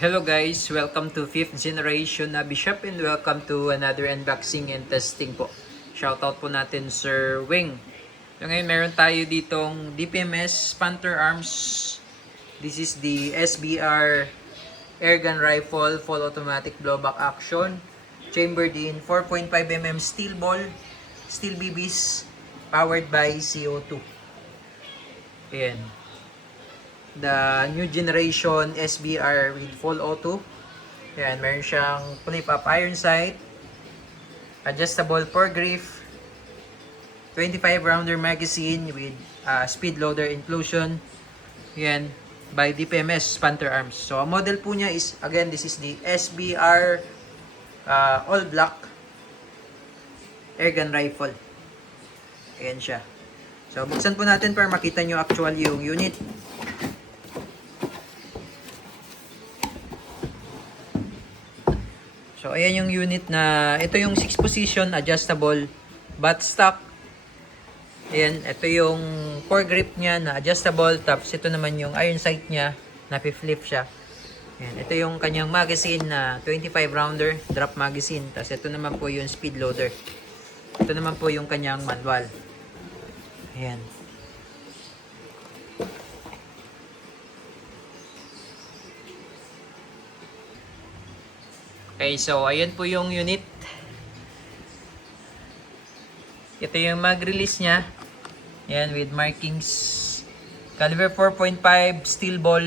Hello guys, welcome to 5th generation na Bishop and welcome to another unboxing and testing po. Shoutout po natin Sir Wing. So ngayon meron tayo ditong DPMS Panther Arms. This is the SBR airgun rifle, full automatic blowback action. Chambered in 4.5mm steel ball, steel BBs, powered by CO2. Ayan. The new generation SBR with full auto. Yan, meron siyang flip-up iron sight, adjustable foregrip, 25 rounder magazine with speed loader inclusion. Yan, by DPMS Panther Arms. So, ang model po niya is, again, this is the SBR all black airgun rifle. Ayan siya. So, buksan po natin para makita nyo actual yung unit. So, ayan yung unit na, ito yung 6 position adjustable butt stock. Ayan, ito yung foregrip niya na adjustable. Tapos, ito naman yung iron sight niya na flip siya. Ayan, ito yung kanyang magazine na 25 rounder drop magazine. Tapos, ito naman po yung speed loader. Ito naman po yung kanyang manual. Ayan. Okay, so ayan po yung unit. Ito yung mag-release niya. Ayan, with markings. Caliber 4.5 steel ball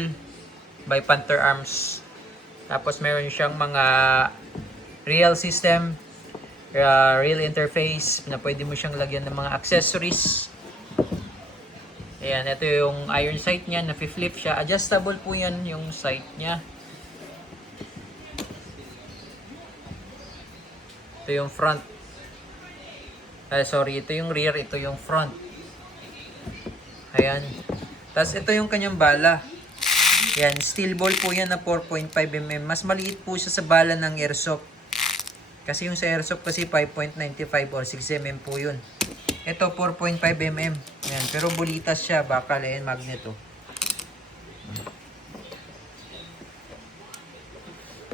by Panther Arms. Tapos meron siyang mga real system, real interface na pwede mo siyang lagyan ng mga accessories. Ayan, ito yung iron sight niya na flip siya. Adjustable po yan yung sight niya. Ito yung front. Sorry, ito yung rear, ito yung front. Ayan. Tapos ito yung kanyang bala. Ayan, steel ball po yan na 4.5mm. Mas maliit po siya sa bala ng airsoft. Kasi yung sa airsoft kasi 5.95 or 6mm po yun. Ito 4.5mm. Ayan, pero bulitas siya, bakal. Ayan, magneto.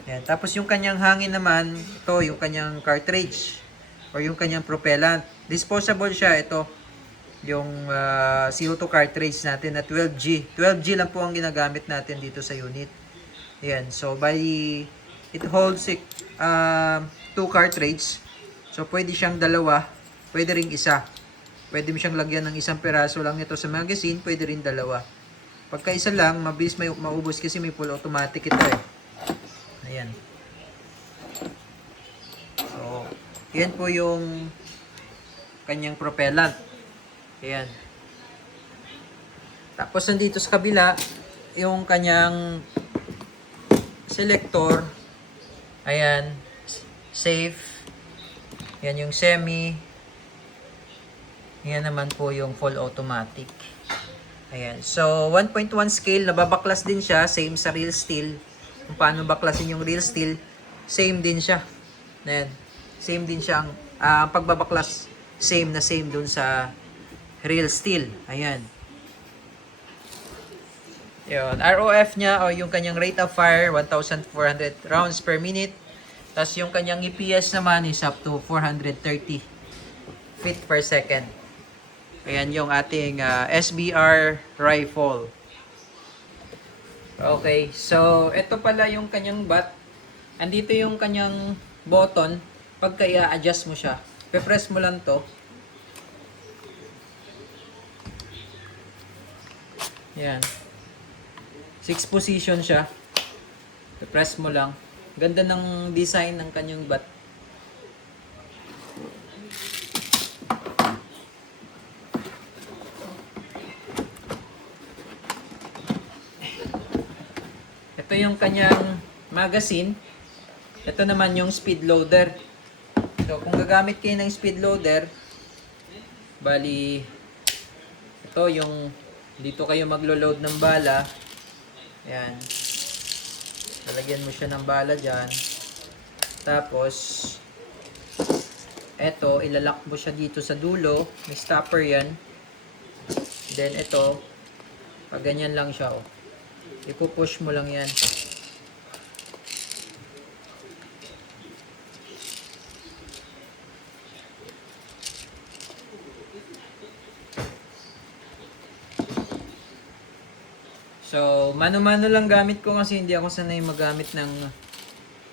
Ayan. Tapos yung kanyang hangin naman, ito yung kanyang cartridge or yung kanyang propellant. Disposable siya, ito yung CO2 cartridge natin na 12G. 12G lang po ang ginagamit natin dito sa unit. Ayan. So, bali, it holds 2 cartridge. So, pwede siyang dalawa, pwede ring isa. Pwede mo siyang lagyan ng isang peraso lang ito sa magazine, pwede rin dalawa. Pagka isa lang, mabilis maubos kasi may full automatic ito eh. Ayan. So, yan po yung kanyang propellant. Ayan. Tapos, nandito sa kabila, yung kanyang selector. Ayan. Safe. Yan yung semi. Yan naman po yung full automatic. Ayan. So, 1.1 scale. Nababaklas din siya. Same sa real steel. Kung paano baklasin yung real steel, same din siya. Ayan. Same din siya. Ang pagbabaklas, same na same dun sa real steel. Ayan. Yun. ROF niya o yung kanyang rate of fire, 1,400 rounds per minute. Tapos yung kanyang EPS naman is up to 430 feet per second. Ayan yung ating SBR rifle. Okay, so ito pala yung kanyang butt. Andito yung kanyang button. Pagka i-adjust mo siya, pe-press mo lang to. Yan. 6 position siya. Pe-press mo lang. Ganda ng design ng kanyang butt. Ito yung kanyang magazine. Ito naman yung speed loader. So, kung gagamit kayo ng speed loader, bali, ito yung, dito kayo maglo-load ng bala. Ayan. Lalagyan mo siya ng bala dyan. Tapos, ito, ilalak mo siya dito sa dulo. May stopper yan. Then, ito, pag ganyan lang siya, oh. Ipupush mo lang yan. So, mano-mano lang gamit ko kasi hindi ako sanay magamit ng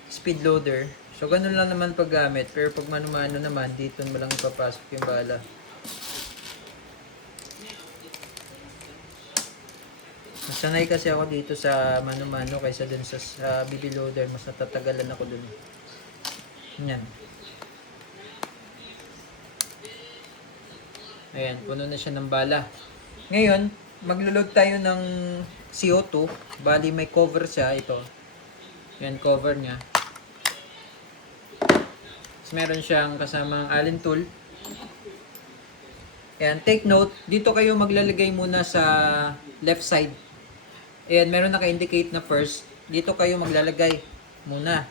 speed loader. So, ganun lang naman paggamit. Pero pag mano-mano naman, dito mo lang ipapasok yung bala. Sanay kasi ako dito sa mano-mano kaysa dun sa BB loader. Mas natatagalan ako dun. Yan. Ayan, puno na siya ng bala. Ngayon, maglo-load tayo ng CO2. Bali may cover siya. Ito. Yan, cover niya. Tapos meron siyang kasamang Allen tool. Ayan, take note. Dito kayo maglalagay muna sa left side. Ayan, meron naka-indicate na first. Dito kayo maglalagay muna.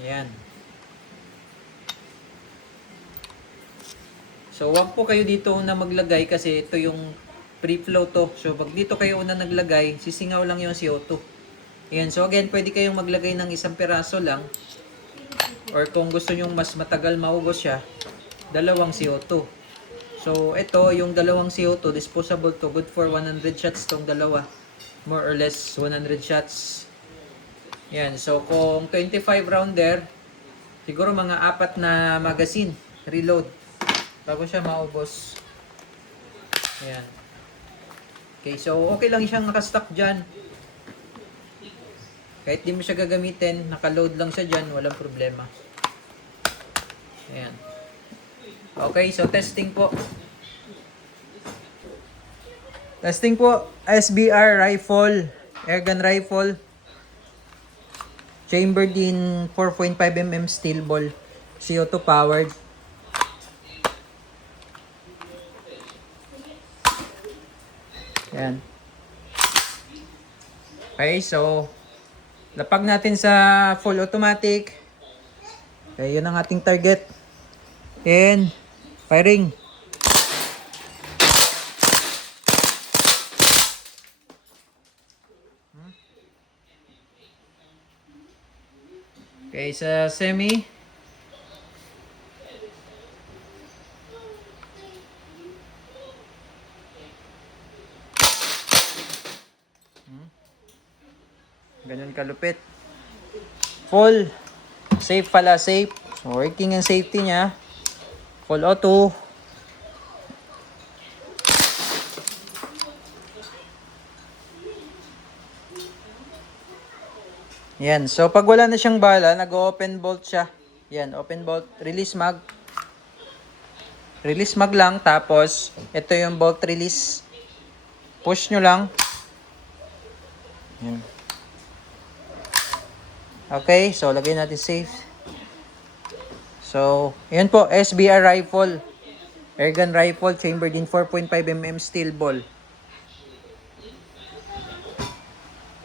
Ayan. So, wag po kayo dito una maglagay kasi ito yung pre-flow to. So, pag dito kayo una naglagay, sisingaw lang yung CO2. Ayan. So, again, pwede kayong maglagay ng isang piraso lang. Or kung gusto nyo mas matagal maubos siya, dalawang CO2. So, ito, yung dalawang CO2, disposable to. Good for 100 shots tong dalawa. More or less, 100 shots. Ayan. So, kung 25 rounder, siguro mga 4 na magazine. Reload. Bago siya maubos. Ayan. Okay, so okay lang siyang nakastock dyan. Kahit di mo siya gagamitin, nakaload lang siya dyan, walang problema. Ayan. Okay, so testing po. Testing po, SBR rifle, airgun rifle. Chambered in 4.5mm steel ball. CO2 powered. Ayan. Okay, so lapag natin sa full automatic. Okay, yun ang ating target. And firing. Okay, sa semi. Ganun kalupit. Full. Safe pala, safe. So, working ang safety niya. Full auto. Yan. So, pag wala na siyang bala, nag-open bolt siya. Yan, open bolt. Release mag. Release mag lang. Tapos, ito yung bolt release. Push nyo lang. Yan. Okay, so lagay natin safe. So, yan po, SBR rifle. Airgun rifle chambered in 4.5mm steel ball.